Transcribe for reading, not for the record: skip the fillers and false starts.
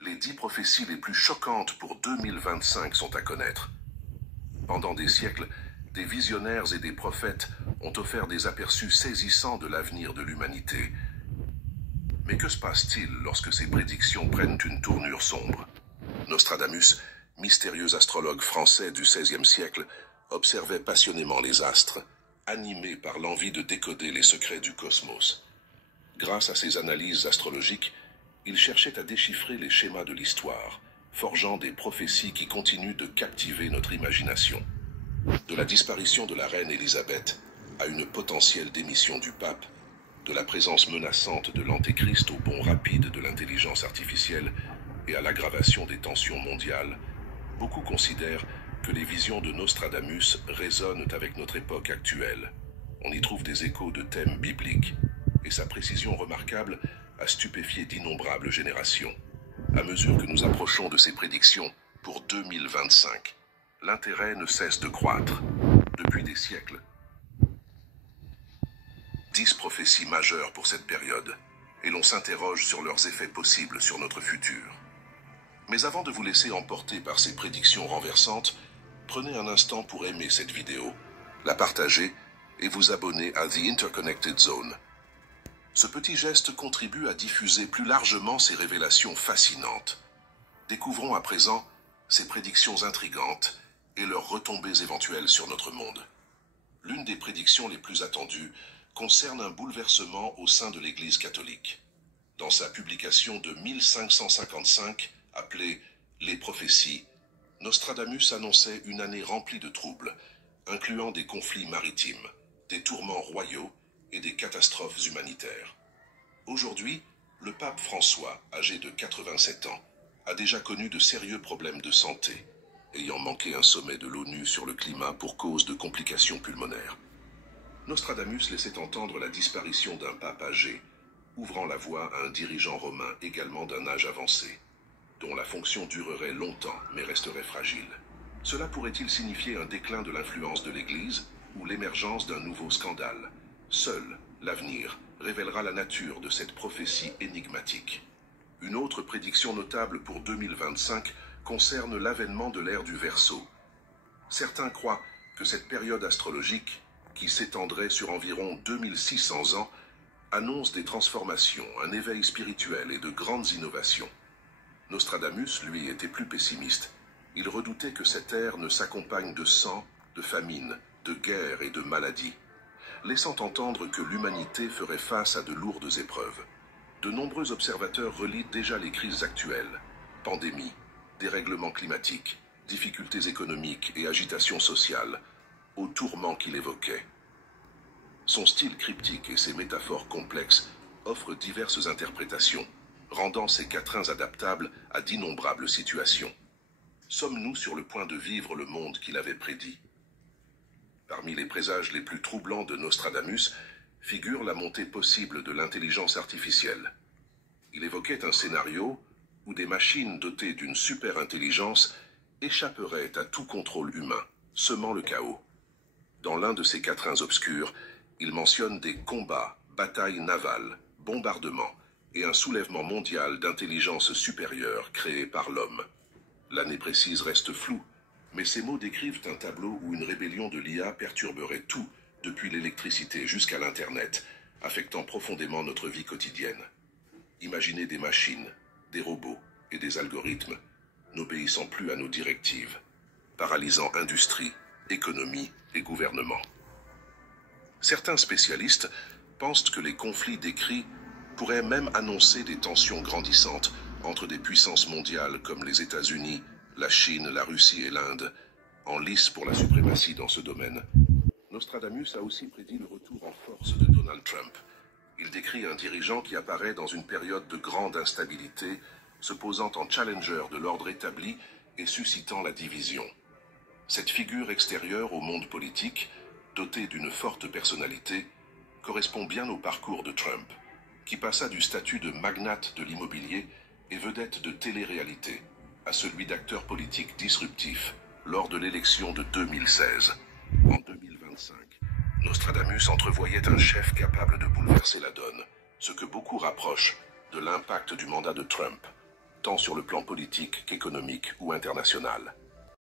les 10 prophéties les plus choquantes pour 2025 sont à connaître. Pendant des siècles, des visionnaires et des prophètes ont offert des aperçus saisissants de l'avenir de l'humanité. Mais que se passe-t-il lorsque ces prédictions prennent une tournure sombre? Nostradamus, mystérieux astrologue français du XVIe siècle, observait passionnément les astres, animé par l'envie de décoder les secrets du cosmos. Grâce à ses analyses astrologiques, il cherchait à déchiffrer les schémas de l'histoire, forgeant des prophéties qui continuent de captiver notre imagination. De la disparition de la reine Élisabeth à une potentielle démission du pape, de la présence menaçante de l'antéchrist au bond rapide de l'intelligence artificielle et à l'aggravation des tensions mondiales, beaucoup considèrent que les visions de Nostradamus résonnent avec notre époque actuelle. On y trouve des échos de thèmes bibliques, et sa précision remarquable a stupéfié d'innombrables générations. À mesure que nous approchons de ses prédictions pour 2025, l'intérêt ne cesse de croître. Depuis des siècles, 10 prophéties majeures pour cette période, et l'on s'interroge sur leurs effets possibles sur notre futur. Mais avant de vous laisser emporter par ces prédictions renversantes, prenez un instant pour aimer cette vidéo, la partager et vous abonner à The Interconnected Zone. Ce petit geste contribue à diffuser plus largement ces révélations fascinantes. Découvrons à présent ces prédictions intrigantes et leurs retombées éventuelles sur notre monde. L'une des prédictions les plus attendues concerne un bouleversement au sein de l'Église catholique. Dans sa publication de 1555, appelée « Les prophéties », Nostradamus annonçait une année remplie de troubles, incluant des conflits maritimes, des tourments royaux et des catastrophes humanitaires. Aujourd'hui, le pape François, âgé de 87 ans, a déjà connu de sérieux problèmes de santé, ayant manqué un sommet de l'ONU sur le climat pour cause de complications pulmonaires. Nostradamus laissait entendre la disparition d'un pape âgé, ouvrant la voie à un dirigeant romain également d'un âge avancé, dont la fonction durerait longtemps mais resterait fragile. Cela pourrait-il signifier un déclin de l'influence de l'Église ou l'émergence d'un nouveau scandale? Seul l'avenir révélera la nature de cette prophétie énigmatique. Une autre prédiction notable pour 2025 concerne l'avènement de l'ère du Verseau. Certains croient que cette période astrologique, qui s'étendrait sur environ 2600 ans, annonce des transformations, un éveil spirituel et de grandes innovations. Nostradamus, lui, était plus pessimiste. Il redoutait que cette ère ne s'accompagne de sang, de famine, de guerre et de maladies, laissant entendre que l'humanité ferait face à de lourdes épreuves. De nombreux observateurs relient déjà les crises actuelles, pandémies, dérèglements climatiques, difficultés économiques et agitations sociales, aux tourments qu'il évoquait. Son style cryptique et ses métaphores complexes offrent diverses interprétations, rendant ces quatrains adaptables à d'innombrables situations. Sommes-nous sur le point de vivre le monde qu'il avait prédit? Parmi les présages les plus troublants de Nostradamus figure la montée possible de l'intelligence artificielle. Il évoquait un scénario où des machines dotées d'une super-intelligence échapperaient à tout contrôle humain, semant le chaos. Dans l'un de ces quatrains obscurs, il mentionne des combats, batailles navales, bombardements et un soulèvement mondial d'intelligence supérieure créé par l'homme. L'année précise reste floue, mais ces mots décrivent un tableau où une rébellion de l'IA perturberait tout, depuis l'électricité jusqu'à l'Internet, affectant profondément notre vie quotidienne. Imaginez des machines, des robots et des algorithmes n'obéissant plus à nos directives, paralysant industrie, économie et gouvernement. Certains spécialistes pensent que les conflits décrits pourraient même annoncer des tensions grandissantes entre des puissances mondiales comme les États-Unis, la Chine, la Russie et l'Inde, en lice pour la suprématie dans ce domaine. Nostradamus a aussi prédit le retour en force de Donald Trump. Il décrit un dirigeant qui apparaît dans une période de grande instabilité, se posant en challenger de l'ordre établi et suscitant la division. Cette figure extérieure au monde politique, dotée d'une forte personnalité, correspond bien au parcours de Trump, qui passa du statut de magnate de l'immobilier et vedette de télé-réalité à celui d'acteur politique disruptif lors de l'élection de 2016. En 2025, Nostradamus entrevoyait un chef capable de bouleverser la donne, ce que beaucoup rapprochent de l'impact du mandat de Trump. tant sur le plan politique qu'économique ou international.